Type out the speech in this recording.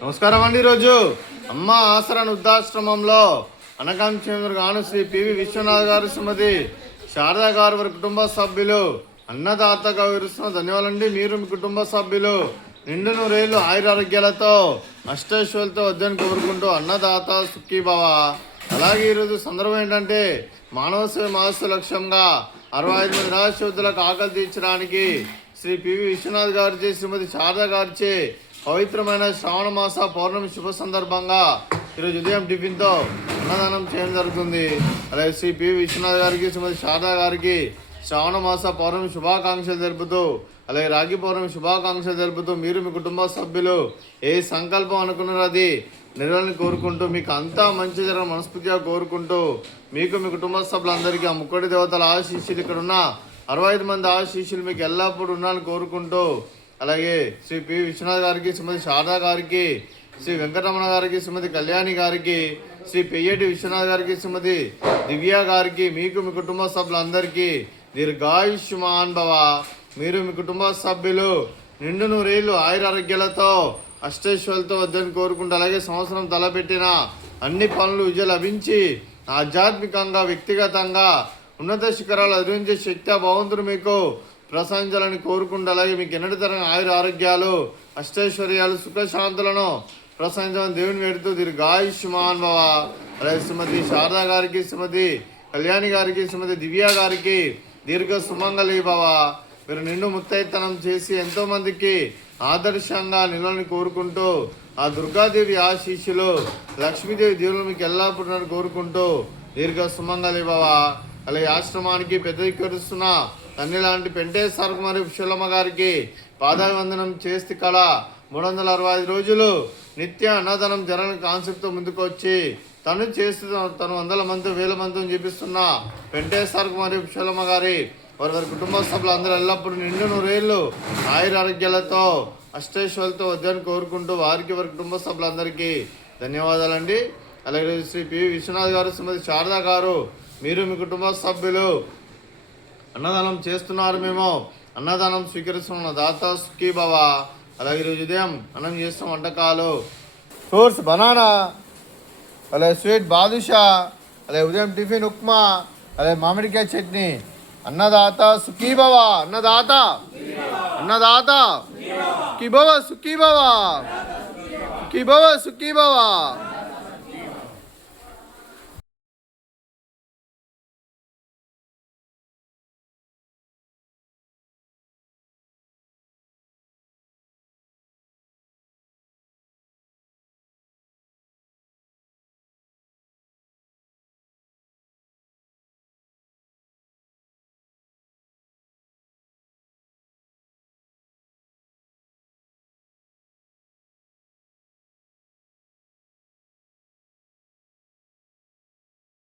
నమస్కారం అండి. ఈరోజు అమ్మ ఆసరణ వృద్ధాశ్రమంలో అనకాంక్షేంద్ర గాను శ్రీ పివి విశ్వనాథ్ గారు, శ్రీమతి శారదా గారు వారి కుటుంబ సభ్యులు అన్నదాతగా విరుస్తున్న ధన్యవాదాలండి. మీరు మీ కుటుంబ సభ్యులు నిండు నూరేళ్లు ఆయురారోగ్యాలతో అష్టైశ్వర్యాలతో వద్దని కోరుకుంటూ అన్నదాత సుఖీభవ. అలాగే ఈరోజు సందర్భం ఏంటంటే మానవ సేవ మాస లక్ష్యంగా 65 మంది నిరాశ్రతులకు ఆకలి తీర్చడానికి శ్రీ పివి విశ్వనాథ్ గారిచే, శ్రీమతి శారదా గారిచే పవిత్రమైన శ్రావణ మాస పౌర్ణమి శుభ సందర్భంగా ఈరోజు ఉదయం టిఫిన్తో అన్నదానం చేయడం జరుగుతుంది. అలాగే శ్రీ పివి విశ్వనాథ్ గారికి, శ్రీమతి శారదా గారికి శ్రావణ మాస పౌర్ణమి శుభాకాంక్షలు తెలుపుతూ, అలాగే రాఖీ పౌర్ణమి శుభాకాంక్షలు తెలుపుతూ మీరు మీ కుటుంబ సభ్యులు ఏ సంకల్పం అనుకున్నారో అది నెరవేరాలని కోరుకుంటూ, మీకు అంతా మంచి జరగని మనస్ఫూర్తిగా కోరుకుంటూ, మీకు మీ కుటుంబ సభ్యులందరికీ ఆ ముక్కడి దేవతల ఆశీస్సులు, ఇక్కడ ఉన్న 65 మంది ఆశీస్సులు మీకు ఎల్లప్పుడూ ఉండాలని కోరుకుంటూ, అలాగే శ్రీ పివి విశ్వనాథ్ గారికి, శ్రీమతి శారదా గారికి, శ్రీ వెంకటరమణ గారికి, శ్రీమతి కళ్యాణి గారికి, శ్రీ పెయ్యేటి విశ్వనాథ్ గారికి, శ్రీమతి దివ్య గారికి, మీకు మీ కుటుంబ సభ్యులందరికీ దీర్ఘాయుష్మాన్ భవ. మీరు మీ కుటుంబ సభ్యులు నిండు నూరేళ్లు ఆయురారోగ్యాలతో అష్టైశ్వర్యాలతో వద్దని కోరుకుంటూ, అలాగే సంవత్సరం తలపెట్టిన అన్ని పనులు విజయం లభించి ఆధ్యాత్మికంగా వ్యక్తిగతంగా ఉన్నత శిఖరాలు అధిరించే శక్తి భగవంతుడు మీకు ప్రసాదించాలని కోరుకుంటూ, అలాగే మీకు ఎన్నటి తరం ఆరోగ్యాలు అష్టైశ్వర్యాలు సుఖశాంతులను ప్రసాదించాలని దేవుని వేడుతూ దీర్ఘాయుష్మాన్ భవ. అలాగే శ్రీమతి శారదా గారికి, శ్రీమతి కళ్యాణి గారికి, శ్రీమతి దివ్య గారికి దీర్ఘ సుమంగళి భవ. మీరు నిండు ముత్తైతనం చేసి ఎంతోమందికి ఆదర్శంగా నిలవని కోరుకుంటూ, ఆ దుర్గాదేవి ఆశీస్సులు, లక్ష్మీదేవి దేవులు మీకు ఎల్లప్పుడూ కోరుకుంటూ దీర్ఘ సుమంగళి భవ. అలాగే ఆశ్రమానికి పెద్ద కరుస్తున్న తల్లి లాంటి పెంటేశ్వర కుమారి విశ్వలమ్మ గారికి పాదాభివందనం చేస్తే కళ 365 రోజులు నిత్య అన్నదానం జరగని కాన్సెప్ట్తో ముందుకు వచ్చి తను తను 100 మంది 1000 మందితో చూపిస్తున్న పెంటేశ్వర కుమారి విశ్వలమ్మ గారి వారి కుటుంబ సభ్యులు అందరూ ఎల్లప్పుడూ నిండు నూరేళ్లు ఆయురారోగ్యాలతో అష్టైశ్వర్యాలతో వద్దని కోరుకుంటూ వారికి వారి కుటుంబ సభ్యులందరికీ ధన్యవాదాలండి. అలాగే శ్రీ పివి విశ్వనాథ్ గారు, శ్రీమతి శారదా గారు, మీరు మీ కుటుంబ సభ్యులు అన్నదానం చేస్తున్నారు, మేము అన్నదానం స్వీకరిస్తున్న దాత సుఖీ భవ. అలాగే ఈరోజు ఉదయం అన్నం చేస్తున్న వంటకాలు ఫ్రూట్స్ బనానా, అలాగే స్వీట్ బాదుషా, అలాగే ఉదయం టిఫిన్ ఉప్మా, అలాగే మామిడికాయ చట్నీ. అన్నదాత సుఖీ భవ. అన్నదాత అన్నదాత సుఖీ భవ, సుఖీ భవ, సుఖీ భవ, సుఖీ భవ.